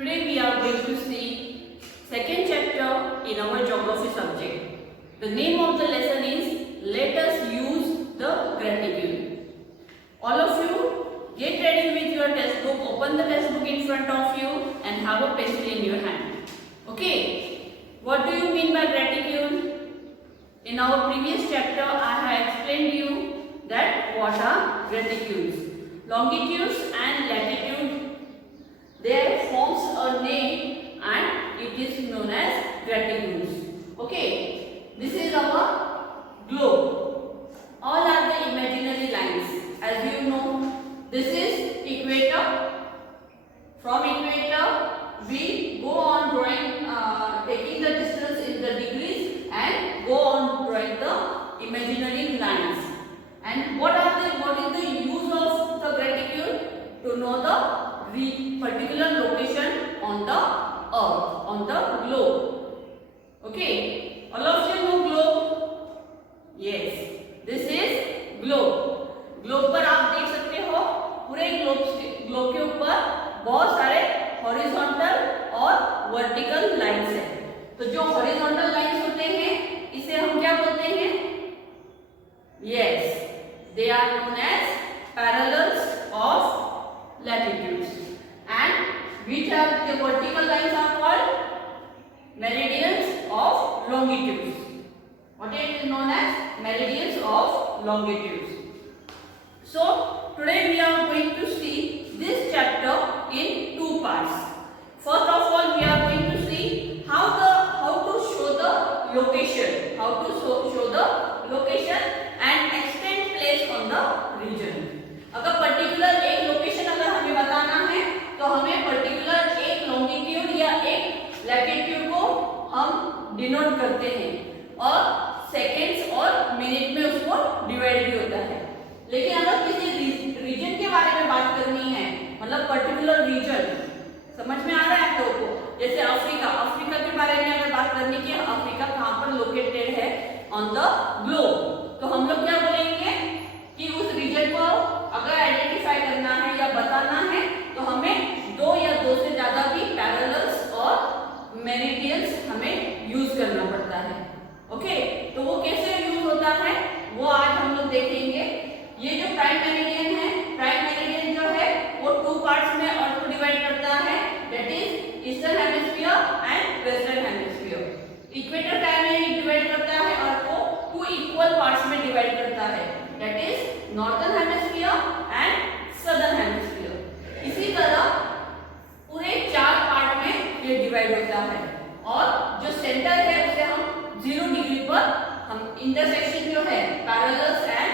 Today we are going to see second chapter in our geography subject. The name of the lesson is Let us use the gratitude. All of you get ready with your textbook, open the textbook in front of you and have a pencil in your hand. Okay, what do you mean by gratitude? In our previous chapter I have explained you that what are gratitudes. Longitudes and latitude, they forms a name and it is known as gratitudes. Okay, this is our globe. All are the imaginary lines. As you know, this is equator. From equator, we go on drawing, taking the distance in the degrees and go on drawing the imaginary lines. And what is the use of the gratitude? To know the particular location on the earth, on the globe. Okay, all of you know globe? Yes, this is globe. Globe पर आप देख सकते हो पूरे globe के ऊपर बहुत सारे हॉरिजॉन्टल और वर्टिकल लाइंस हैं. तो जो हॉरिजॉन्टल लाइंस होते हैं इसे हम क्या बोलते हैं? Yes, they are known as parallels of latitudes. And which are the vertical lines are called meridians of longitudes. What it is known as meridians of longitudes. So today we are going to see this chapter in two parts. First of all, we are going to see how to show the location, and extent place on the region. अगर particular एक location अगर हमें बताना है तो हमें particular एक longitude या एक लैटिट्यूड को हम डिनोट करते हैं और सेकेंड्स और मिनट में उसको डिवाइड भी होता है. लेकिन अगर किसी रीजन के बारे में बात करनी है, मतलब पर्टिकुलर रीजन, समझ में आ रहा है आप लोगों को? जैसे अफ्रीका के बारे में अगर बात करनी है, अफ्रीका कहाँ पर लोकेटेड है ऑन द ग्लोब, तो हम लोग क्या बोलेंगे कि उस रीजन को अगर आइडेंटिफाई करना है या बताना है तो हमें दो या दो से ज्यादा भी पैरेलल्स और मेरिडियंस हमें यूज करना पड़ता है. ओके, तो वो कैसे यूज होता है वो आज हम लोग देखेंगे. ये जो प्राइम मेरिडियन है, प्राइम मेरिडियन जो है वो टू पार्ट्स में अर्थ को डिवाइड करता है, that is eastern hemisphere and western hemisphere. Equator time में डिवाइड करता है अर्थ को टू इक्वल पार्ट्स में डिवाइड करता है, that is northern hemisphere and southern hemisphere. इसी तरह पूरे चार पार्ट में ये डिवाइड होता है और जो सेंटर है उसे हम 0 डिग्री पर हम इंटरसेक्शन जो है पैरेलल्स एंड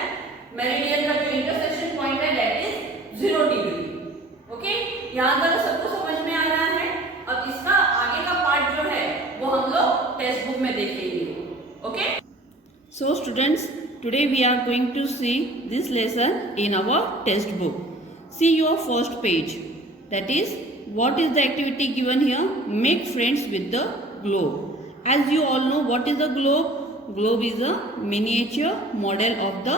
मेरिडियन का जो इंटरसेक्शन पॉइंट है दैट इज 0 डिग्री. ओके, यहाँ तक सबको समझ में आ रहा है. अब इसका आगे का पार्ट जो है वो हम लोग टेक्स्ट बुक में देखेंगे. Okay, so students, today we are going to see this lesson in our textbook. See your first page, that is what is the activity given here? Make friends with the globe. As you all know, what is the globe? Globe is a miniature model of the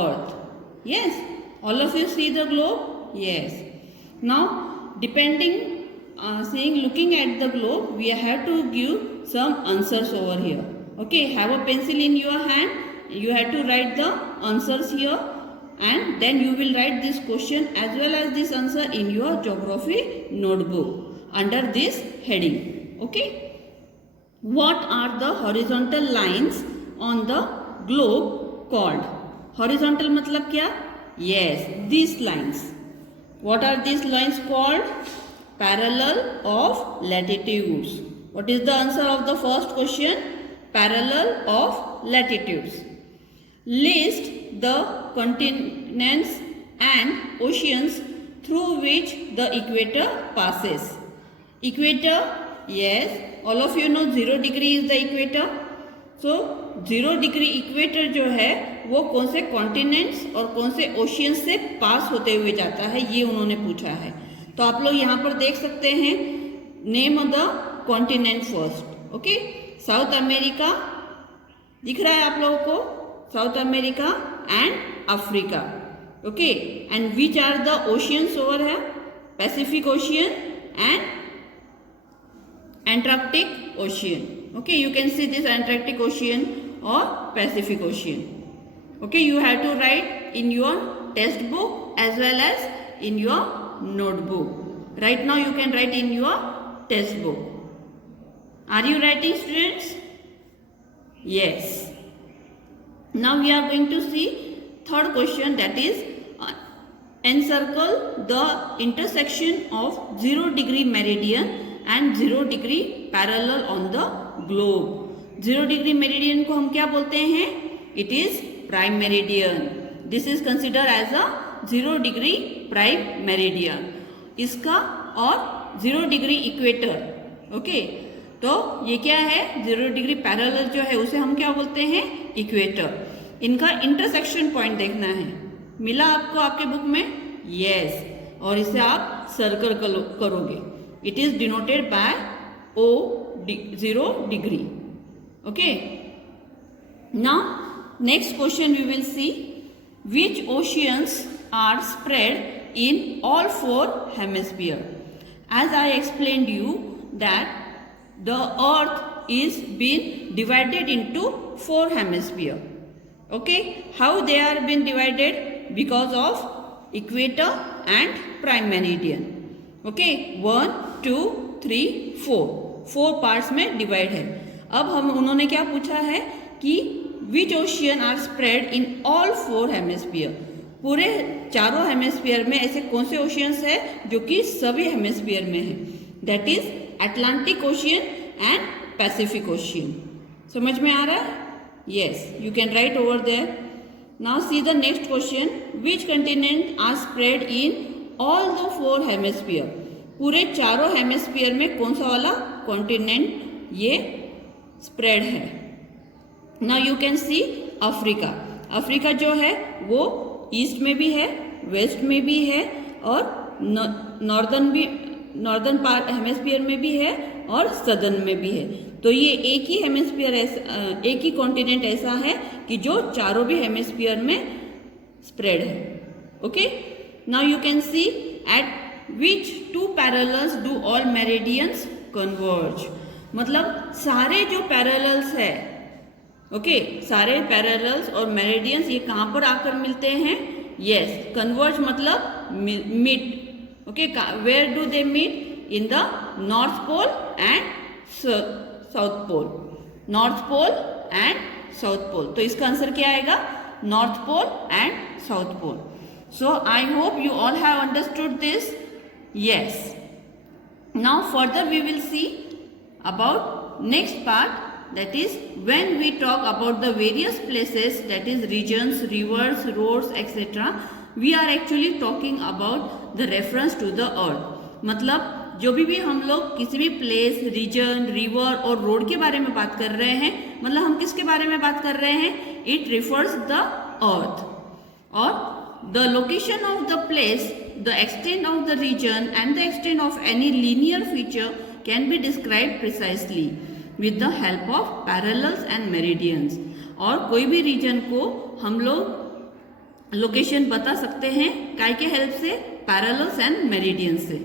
earth. Yes, all of you see the globe? Yes. Now looking at the globe, we have to give some answers over here. Okay, have a pencil in your hand. You have to write the answers here and then you will write this question as well as this answer in your geography notebook under this heading. Okay, what are the horizontal lines on the globe called? Horizontal मतलब क्या? Yes, these lines. What are these lines called? Parallel of latitudes. What is the answer of the first question? Parallel of latitudes. List the continents and oceans through which the equator passes. Equator, yes, all of you know 0 degree is the equator. So 0 degree equator जो है वो कौन से continents और कौन से ocean से पास होते हुए जाता है ये उन्होंने पूछा है. तो आप लोग यहाँ पर देख सकते हैं name of the continent first. Okay, south America दिख रहा है आप लोगों को, south America and Africa. Okay, and which are the oceans over here? Pacific Ocean and Antarctic Ocean. Okay, you can see this Antarctic Ocean or Pacific Ocean. Okay, you have to write in your test book as well as in your notebook. Right now you can write in your test book. Are you writing, students? Yes. Now we are going to see third question, that is encircle the intersection of 0 degree meridian and 0 degree parallel on the globe. 0 degree meridian को हम क्या बोलते हैं? It is prime meridian. This is considered as a 0 degree prime meridian. इसका और 0 degree equator. Okay, तो ये क्या है? 0 degree parallel जो है उसे हम क्या बोलते हैं? Equator. इनका इंटरसेक्शन पॉइंट देखना है. मिला आपको आपके बुक में? यस. और इसे आप सर्कल करोगे. It is denoted by O 0 degree. Okay. Now next question we will see which oceans are spread in all 4 hemispheres. As I explained you that the earth is been divided into 4 hemispheres. Okay, how they are been divided? Because of equator and prime meridian. Okay, 1 2 3 4 parts में divide है. अब हम उन्होंने क्या पूछा है कि which ocean are spread in all 4 hemisphere. पूरे चारों हेमिस्फीयर में ऐसे कौन से ओशियंस है जो कि सभी हेमिस्फीयर में है? That is Atlantic ocean and Pacific ocean. समझ में आ रहा है? Yes, you can write over there. Now see the next question. Which continent are spread in all the 4 hemisphere? पूरे चारों हेमिस्फीयर में कौन सा वाला कॉन्टिनेंट ये स्प्रेड है? Now you can see Africa. Africa जो है वो ईस्ट में भी है, वेस्ट में भी है और नॉर्दर्न पार्ट हेमिस्फीयर में भी है और सदर्न में भी है. तो ये एक ही हेमिस्फीयर एक ही कॉन्टिनेंट ऐसा है कि जो चारों भी हेमिस्फीयर में स्प्रेड है. Okay. Now you can C eight which 2 parallels do all meridians converge. मतलब सारे जो पैरेलल्स है, ओके, सारे पैरेलल्स और मेरिडियंस ये कहाँ पर आकर मिलते हैं? यस, कन्वर्ज मतलब meet. Okay, where do they meet? In the north pole and south pole. North pole and south pole. तो इसका आंसर क्या आएगा? North pole and south pole. So I hope you all have understood this. Yes. Now further we will see about next part, that is when we talk about the various places, that is regions, rivers, roads, etc. we are actually talking about the reference to the earth. मतलब जो भी हम लोग किसी भी place, reason, river और road के बारे में बात कर रहे हैं, मतलब हम किसके बारे में बात कर रहे हैं? It refers the earth. और the location of the place, the extent of the region and the extent of any linear feature can be describe precisely with the help of parallels and meridians. और कोई भी reason को हम लोग location बता सकते हैं काय के हेल्प से? पैरेलल्स एंड मेरिडियंस से.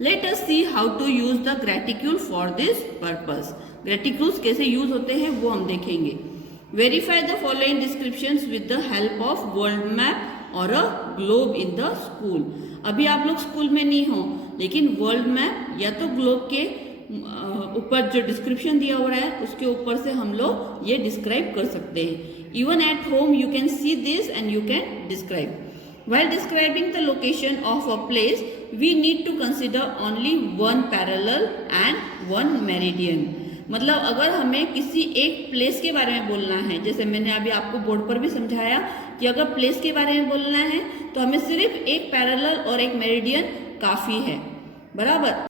Let us see how to use the graticule for this purpose. Graticules कैसे यूज होते हैं वो हम देखेंगे. Verify the following descriptions with the help of world map और a globe in the school. अभी आप लोग स्कूल में नहीं हो, लेकिन वर्ल्ड मैप या तो ग्लोब के ऊपर जो डिस्क्रिप्शन दिया हुआ है उसके ऊपर से हम लोग ये डिस्क्राइब कर सकते हैं. Even at home you can see this and you can describe. While describing the location of a place we need to consider only 1 parallel and 1 meridian. मतलब अगर हमें किसी एक प्लेस के बारे में बोलना है, जैसे मैंने अभी आपको बोर्ड पर भी समझाया कि अगर प्लेस के बारे में बोलना है तो हमें सिर्फ एक पैरेलल और एक मेरिडियन काफी है. बराबर.